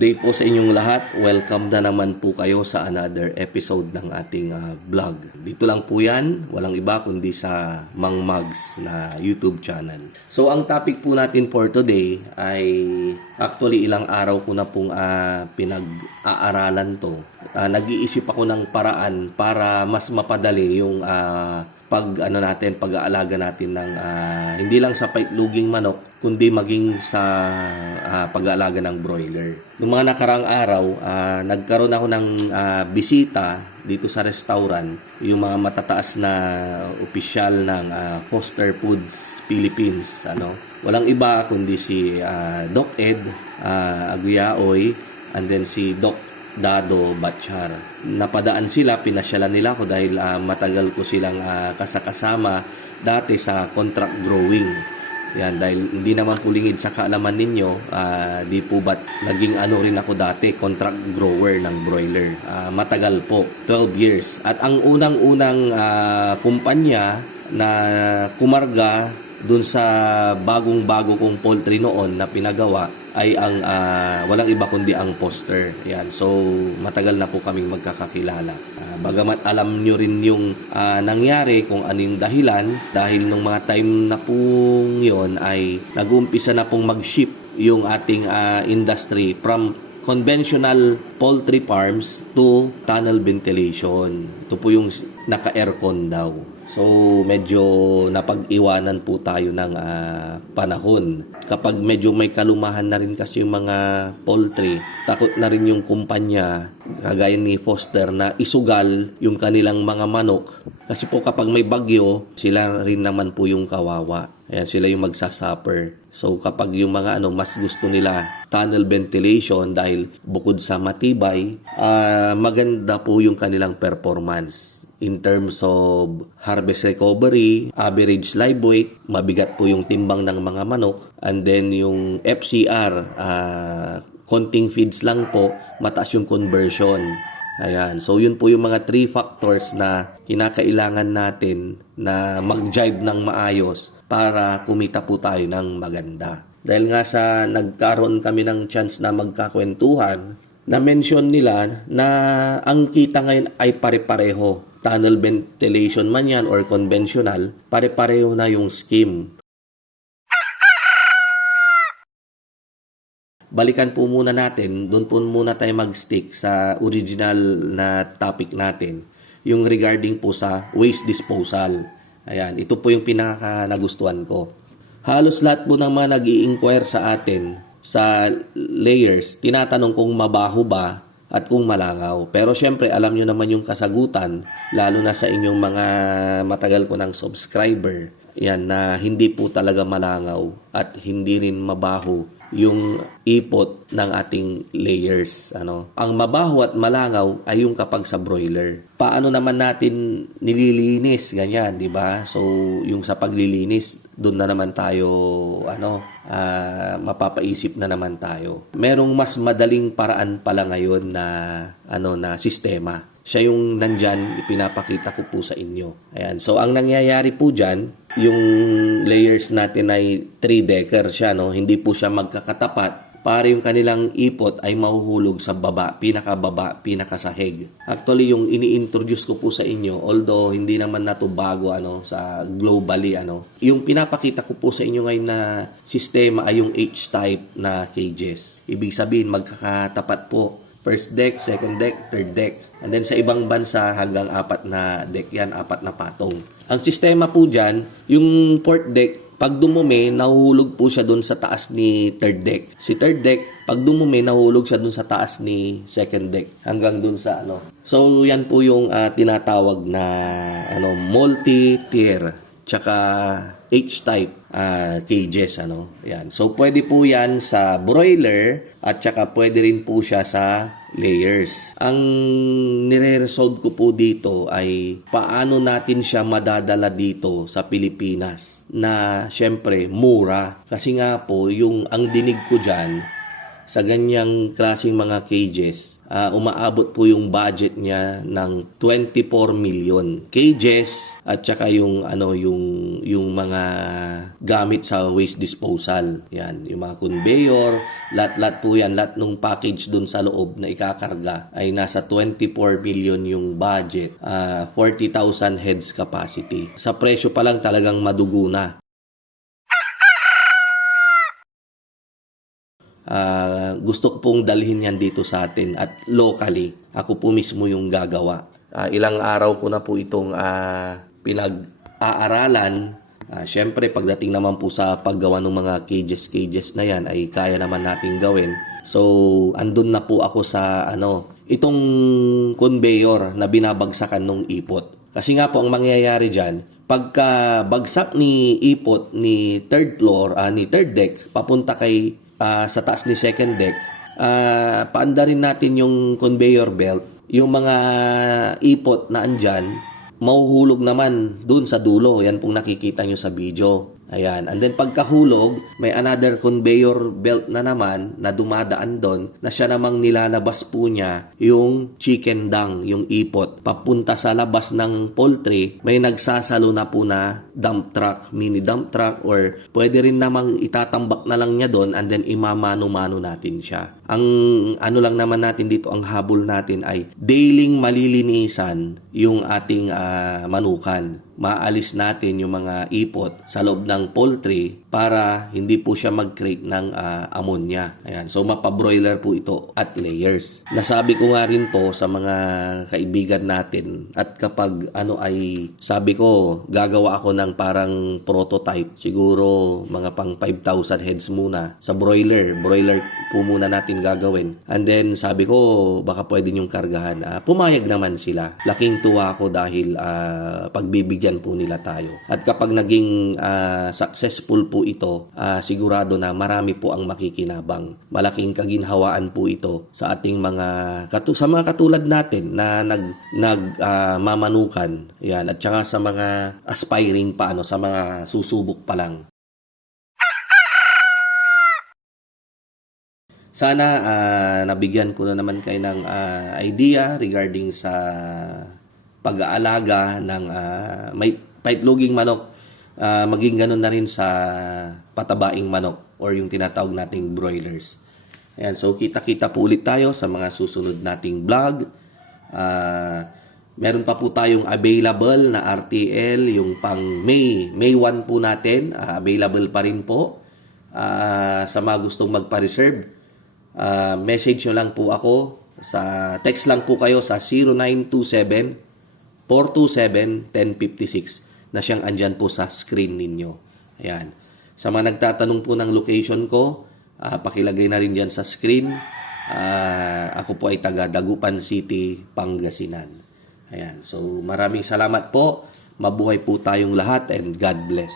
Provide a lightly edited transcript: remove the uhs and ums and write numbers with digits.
Good day po sa inyong lahat. Welcome na naman po kayo sa another episode ng ating vlog. Dito lang po yan, walang iba kundi sa Mang Mags na YouTube channel. So ang topic po natin for today ay actually ilang araw ko na pong pinag-aaralan to. Nag-iisip ako ng paraan para mas mapadali yung pag-aalaga natin ng hindi lang sa paitluging manok kundi maging sa pag-aalaga ng broiler. Noong mga nakaraang araw, nagkaroon ako ng bisita dito sa restaurant, yung mga matataas na opisyal ng Foster Foods Philippines. Walang iba kundi si Doc Ed Aguyaoy and then si Doc Dado Batchar. Napadaan sila, pinasyalan nila ako dahil matagal ko silang kasama dati sa contract growing. Yan, dahil hindi naman pulingid sa kaalaman ninyo, di po ba't naging rin ako dati, contract grower ng broiler. Matagal po, 12 years. At ang unang-unang kumpanya na kumarga dun sa bagong-bago kong poultry noon na pinagawa ay ang walang iba kundi ang Foster. Yan. So matagal na po kaming magkakakilala. Bagamat alam nyo rin yung nangyari kung ano yung dahilan, dahil nung mga time na pong yon ay nag-uumpisa na pong mag-ship yung ating industry from conventional poultry farms to tunnel ventilation. Ito po yung naka-aircon daw. So, medyo napag-iwanan po tayo ng panahon. Kapag medyo may kalumahan na rin kasi yung mga poultry, takot na rin yung kumpanya, kagaya ni Foster, na isugal yung kanilang mga manok. Kasi po kapag may bagyo, sila rin naman po yung kawawa. Ayan, sila yung magsasuffer. So, kapag yung mga mas gusto nila tunnel ventilation dahil bukod sa matibay, maganda po yung kanilang performance. In terms of harvest recovery, average live weight, mabigat po yung timbang ng mga manok. And then yung FCR, konting feeds lang po, mataas yung conversion. Ayan. So yun po yung mga 3 factors na kinakailangan natin na mag-jive ng maayos para kumita po tayo ng maganda. Dahil nga sa nagkaroon kami ng chance na magkakwentuhan, na-mention nila na ang kita ngayon ay pare-pareho. Tunnel ventilation man yan or conventional, pare-pareho na yung scheme. Balikan po muna natin, doon po muna tayo mag-stick sa original na topic natin, yung regarding po sa waste disposal. Ayan, ito po yung pinaka-nagustuhan ko. Halos lahat po ng mga nag-i-inquire sa atin, sa layers, tinatanong kung mabaho ba at kung malangaw. Pero syempre, alam nyo naman yung kasagutan, lalo na sa inyong mga matagal ko ng subscriber, yan, na hindi po talaga malangaw at hindi rin mabaho yung ipot ng ating layers. Ang mabaho at malangaw ay yung kapag sa broiler. Paano naman natin nililinis? Ganyan, di ba? So, yung sa paglilinis, doon na naman tayo, mapapaisip na naman tayo. Merong mas madaling paraan pala ngayon na, na sistema. Siya yung nandyan, ipinapakita ko po sa inyo. Ayan. So, ang nangyayari po dyan, yung layers natin ay 3-decker siya, Hindi po siya magkakatapat. Para yung kanilang ipot ay mahuhulog sa baba, pinakababa, pinakasahig. Actually, yung ini-introduce ko po sa inyo, although hindi naman na to bago sa globally, yung pinapakita ko po sa inyo ngayon na sistema ay yung H-type na cages. Ibig sabihin, magkakatapat po. First deck, second deck, third deck. And then sa ibang bansa hanggang 4 na deck yan, 4 na patong. Ang sistema po dyan, yung fourth deck, pag dumumi, nahuhulog po siya dun sa taas ni third deck. Si third deck, pag dumumi, nahuhulog siya dun sa taas ni second deck. Hanggang dun sa So, yan po yung tinatawag na multi-tier. Tsaka H-type cages. Yan. So, pwede po yan sa broiler at tsaka pwede rin po siya sa layers. Ang nire-resolve ko po dito ay paano natin siya madadala dito sa Pilipinas na syempre mura. Kasi nga po, ang dinig ko dyan sa ganyang klaseng mga cages umaabot po yung budget niya ng 24 million cages at saka yung yung mga gamit sa waste disposal. Yan, yung mga conveyor, lahat po yan, lahat ng package dun sa loob na ikakarga ay nasa 24 million yung budget, 40,000 heads capacity. Sa presyo pa lang talagang madugo na. Gusto ko pong dalhin yan dito sa atin at locally. Ako po mismo yung gagawa. Ilang araw ko na po itong pinag-aaralan. Siyempre, pagdating naman po sa paggawa ng mga cages na yan, ay kaya naman natin gawin. So, andun na po ako sa itong conveyor na binabagsakan ng ipot. Kasi nga po, ang mangyayari dyan, pagka bagsak ni ipot ni third deck, papunta kay sa taas ni second deck, paandarin natin yung conveyor belt, yung mga ipot na andyan, mahuhulog naman dun sa dulo. Yan pong nakikita nyo sa video. Ayan. And then pagkahulog, may another conveyor belt na naman na dumadaan doon na siya namang nilalabas po niya yung chicken dung, yung ipot. Papunta sa labas ng poultry, may nagsasalo na po na dump truck, mini dump truck, or pwede rin namang itatambak na lang niya doon and then imamano-mano natin siya. Ang lang naman natin dito, ang habol natin ay dailyng malilinisan yung ating manukan. Maalis natin yung mga ipot sa loob ng poultry para hindi po siya mag-create ng ammonia. Ayan. So, mapabroiler po ito at layers. Nasabi ko nga rin po sa mga kaibigan natin at kapag sabi ko, gagawa ako ng parang prototype. Siguro mga pang 5,000 heads muna sa broiler. Broiler po muna natin gagawin. And then, sabi ko, baka pwede niyong kargahan. Pumayag naman sila. Laking tuwa ako dahil pagbibigyan po nila tayo. At kapag naging successful po ito, sigurado na marami po ang makikinabang. Malaking kaginhawaan po ito sa ating mga katulad natin na nagmamanukan. Yan, at saka sa mga aspiring pa, sa mga susubok pa lang. Sana nabigyan ko na naman kayo ng idea regarding sa pag-aalaga ng may paitloging manok, maging ganun na rin sa patabaing manok or yung tinatawag nating broilers. Ayan, so kita-kita po ulit tayo sa mga susunod nating vlog. Meron pa po tayong available na RTL, yung pang May 1 po natin, available pa rin po. Sa mga gustong magpa-reserve, message nyo lang po ako, text lang po kayo sa 0927-427-1056 na siyang andyan po sa screen ninyo. Ayan. Sa mga nagtatanong po ng location ko, pakilagay na rin dyan sa screen. Ako po ay taga Dagupan City, Pangasinan. Ayan. So, maraming salamat po. Mabuhay po tayong lahat and God bless.